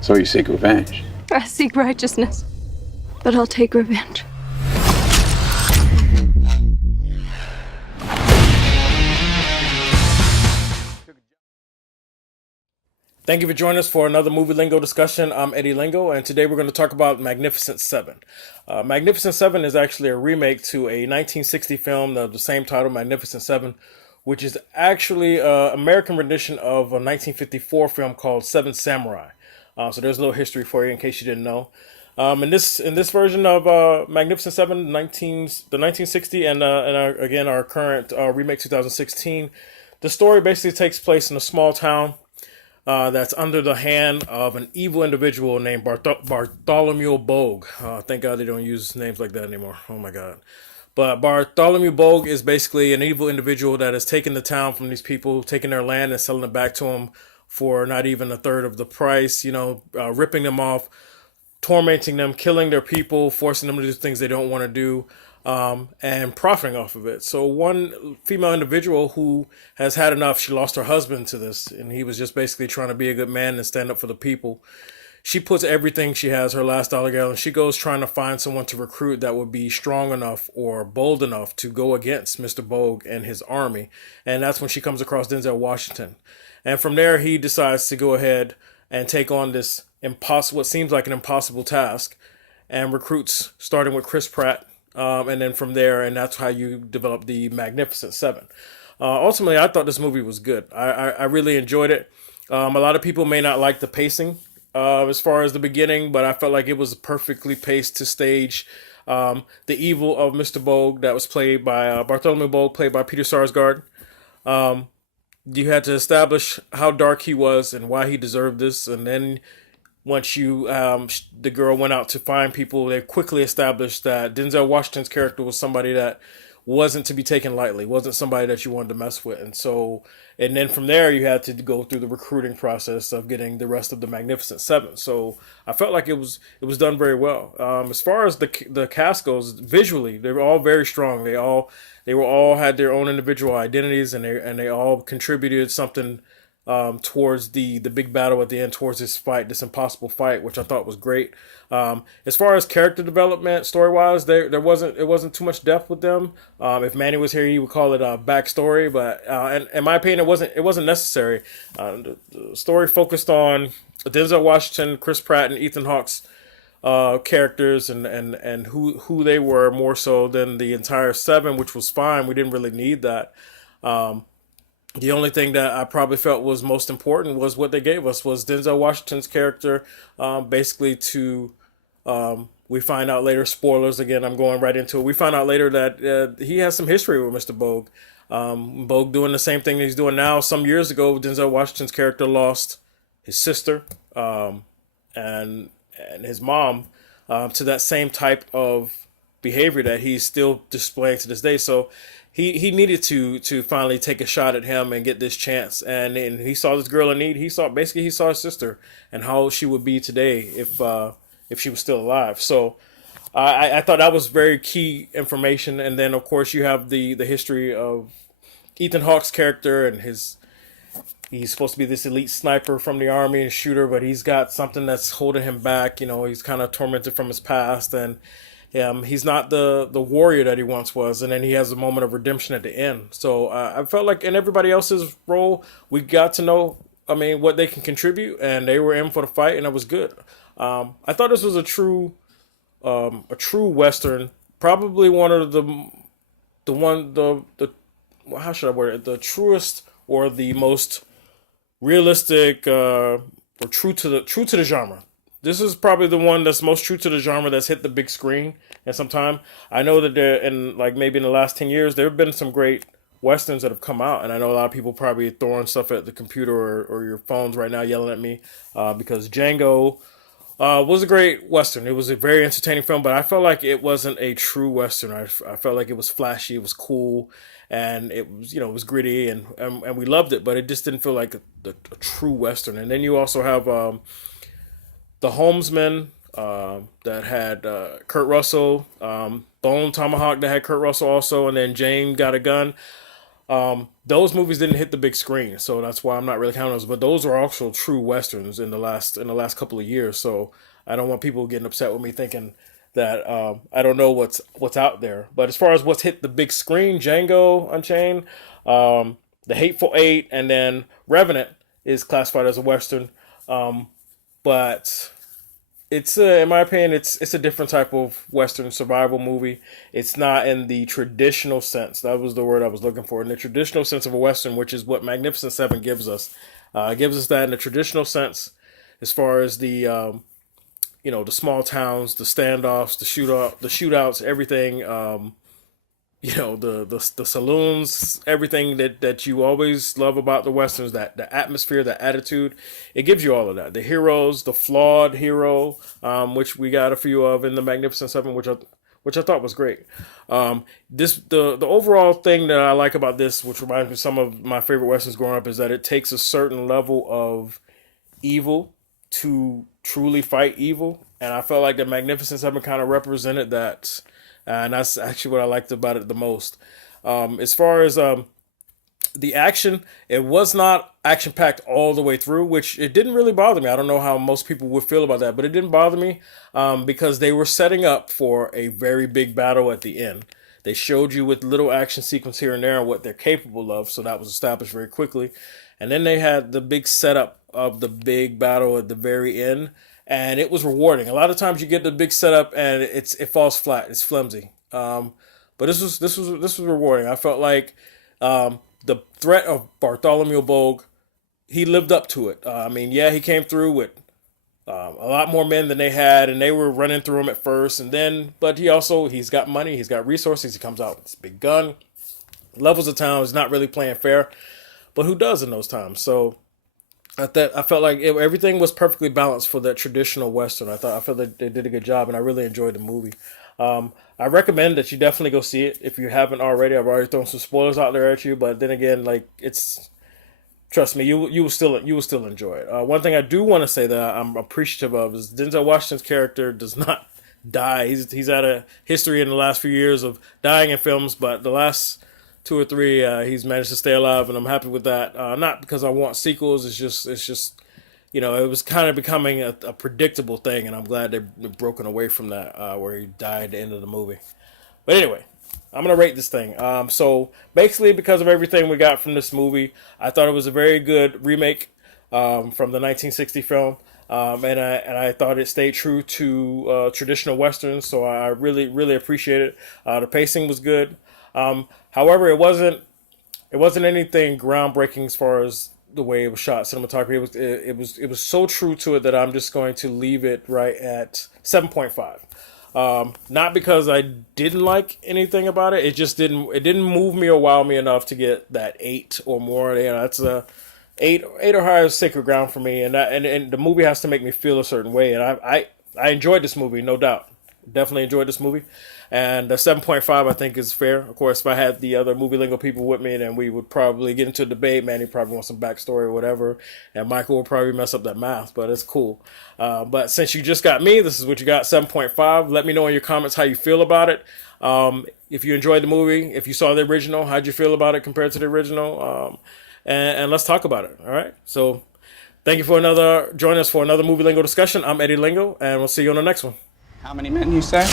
So you seek revenge. I seek righteousness, but I'll take revenge. Thank you for joining us for another Movie Lingo discussion. I'm Eddie Lingo, and today we're going to talk about Magnificent Seven. Magnificent Seven is actually a remake to a 1960 film of the same title, Magnificent Seven, which is actually an American rendition of a 1954 film called Seven Samurai. So there's a little history for you in case you didn't know. In this version of Magnificent Seven, the 1960 and our current remake 2016, the story basically takes place in a small town that's under the hand of an evil individual named Bartholomew Bogue. Thank God they don't use names like that anymore. Oh my God. But Bartholomew Bogue is basically an evil individual that has taken the town from these people, taking their land and selling it back to them for not even a third of the price, ripping them off, tormenting them, killing their people, forcing them to do things they don't want to do, and profiting off of it. So one female individual who has had enough, she lost her husband to this, and he was just basically trying to be a good man and stand up for the people. She puts everything she has, her last dollar gallon, she goes trying to find someone to recruit that would be strong enough or bold enough to go against Mr. Bogue and his army. And that's when she comes across Denzel Washington. And from there, he decides to go ahead and take on this what seems like an impossible task, and recruits, starting with Chris Pratt, and then from there, and that's how you develop the Magnificent Seven. Ultimately, I thought this movie was good. I really enjoyed it. A lot of people may not like the pacing as far as the beginning, but I felt like it was perfectly paced to stage the evil of Mr. Bogue that was played by Bartholomew Bogue, played by Peter Sarsgaard. You had to establish how dark he was and why he deserved this, and then once the girl went out to find people, they quickly established that Denzel Washington's character was somebody that wasn't to be taken lightly, wasn't somebody that you wanted to mess with. And then from there, you had to go through the recruiting process of getting the rest of the Magnificent Seven. So I felt like it was done very well. As far as the cast goes, visually, they were all very strong. They were all had their own individual identities, and they all contributed something towards the big battle at the end, towards this impossible fight, which I thought was great. As far as character development, story wise, it wasn't too much depth with them. If Manny was here, he would call it a backstory, but and in my opinion, it wasn't necessary. The story focused on Denzel Washington, Chris Pratt, and Ethan Hawke's characters and who they were, more so than the entire seven, which was fine. We didn't really need that. The only thing that I probably felt was most important was what they gave us was Denzel Washington's character. Basically, we find out later, spoilers again, I'm going right into it. We find out later that he has some history with Mr. Bogue. Bogue doing the same thing he's doing now. Some years ago, Denzel Washington's character lost his sister and his mom to that same type of behavior that he's still displaying to this day. So he needed to finally take a shot at him and get this chance. And he saw this girl in need. He saw his sister and how she would be today if she was still alive. So I thought that was very key information. And then of course you have the history of Ethan Hawke's character, and he's supposed to be this elite sniper from the army and shooter, but he's got something that's holding him back. He's kind of tormented from his past, and he's not the warrior that he once was, and then he has a moment of redemption at the end. So I felt like in everybody else's role, we got to know, what they can contribute, and they were in for the fight, and it was good. I thought this was a true Western, probably one of the how should I word it? The truest or the most realistic or true to the genre. This is probably the one that's most true to the genre that's hit the big screen in some time. I know that maybe in the last 10 years, there have been some great Westerns that have come out. And I know a lot of people probably throwing stuff at the computer or your phones right now, yelling at me because Django was a great Western. It was a very entertaining film, but I felt like it wasn't a true Western. I felt like it was flashy, it was cool, and it was, it was gritty, and we loved it, but it just didn't feel like a true Western. And then you also have The Homesman that had Kurt Russell, Bone Tomahawk that had Kurt Russell also, and then Jane Got a Gun. Those movies didn't hit the big screen, so that's why I'm not really counting those. But those are also true westerns in the last couple of years. So I don't want people getting upset with me thinking that I don't know what's out there. But as far as what's hit the big screen, Django Unchained, The Hateful Eight, and then Revenant is classified as a western. But it's in my opinion, it's a different type of western survival movie. It's not in the traditional sense. That was the word I was looking for. In the traditional sense of a western, which is what Magnificent Seven gives us. It gives us that in the traditional sense, as far as the the small towns, the standoffs, the shootouts, everything. The saloons, everything that you always love about the westerns, that the atmosphere, the attitude, it gives you all of that. The heroes, the flawed hero, which we got a few of in the Magnificent Seven, which I thought was great. The overall thing that I like about this, which reminds me of some of my favorite westerns growing up, is that it takes a certain level of evil to truly fight evil, and I felt like the Magnificent Seven kind of represented that. And that's actually what I liked about it the most. As far as the action, it was not action packed all the way through, which it didn't really bother me. I don't know how most people would feel about that, but it didn't bother me because they were setting up for a very big battle at the end. They showed you with little action sequence here and there what they're capable of, so that was established very quickly. And then they had the big setup of the big battle at the very end, and it was rewarding. A lot of times you get the big setup and it falls flat. It's flimsy. But this was rewarding. I felt like the threat of Bartholomew Bogue, he lived up to it. He came through with a lot more men than they had, and they were running through him at first, but he's got money, he's got resources. He comes out with this big gun, levels the town. He's not really playing fair, but who does in those times? So I felt like everything was perfectly balanced for that traditional western. I felt like they did a good job, and I really enjoyed the movie. I recommend that you definitely go see it if you haven't already. I've already thrown some spoilers out there at you, but then again, trust me, you will still enjoy it. One thing I do want to say that I'm appreciative of is Denzel Washington's character does not die. He's had a history in the last few years of dying in films, but the last two or three, he's managed to stay alive, and I'm happy with that. Not because I want sequels. It's just it was kind of becoming a predictable thing, and I'm glad they've broken away from that, where he died at the end of the movie. But anyway, I'm going to rate this thing. So basically, because of everything we got from this movie, I thought it was a very good remake from the 1960 film. And I thought it stayed true to traditional westerns, so I really, really appreciate it. The pacing was good. However, it wasn't anything groundbreaking as far as the way it was shot, cinematography. It was so true to it that I'm just going to leave it right at 7.5. Not because I didn't like anything about it. It just didn't move me or wow me enough to get that 8 or more. That's a 8 or higher is sacred ground for me, and the movie has to make me feel a certain way. And I enjoyed this movie, no doubt. Definitely enjoyed this movie. And the 7.5 I think is fair. Of course, if I had the other Movie Lingo people with me, then we would probably get into a debate. Manny probably wants some backstory or whatever. And Michael will probably mess up that math, but it's cool. But since you just got me, this is what you got, 7.5. Let me know in your comments how you feel about it. If you enjoyed the movie, if you saw the original, how'd you feel about it compared to the original? And let's talk about it. All right. So thank you for joining us for another Movie Lingo discussion. I'm Eddie Lingo, and we'll see you on the next one. How many men you say?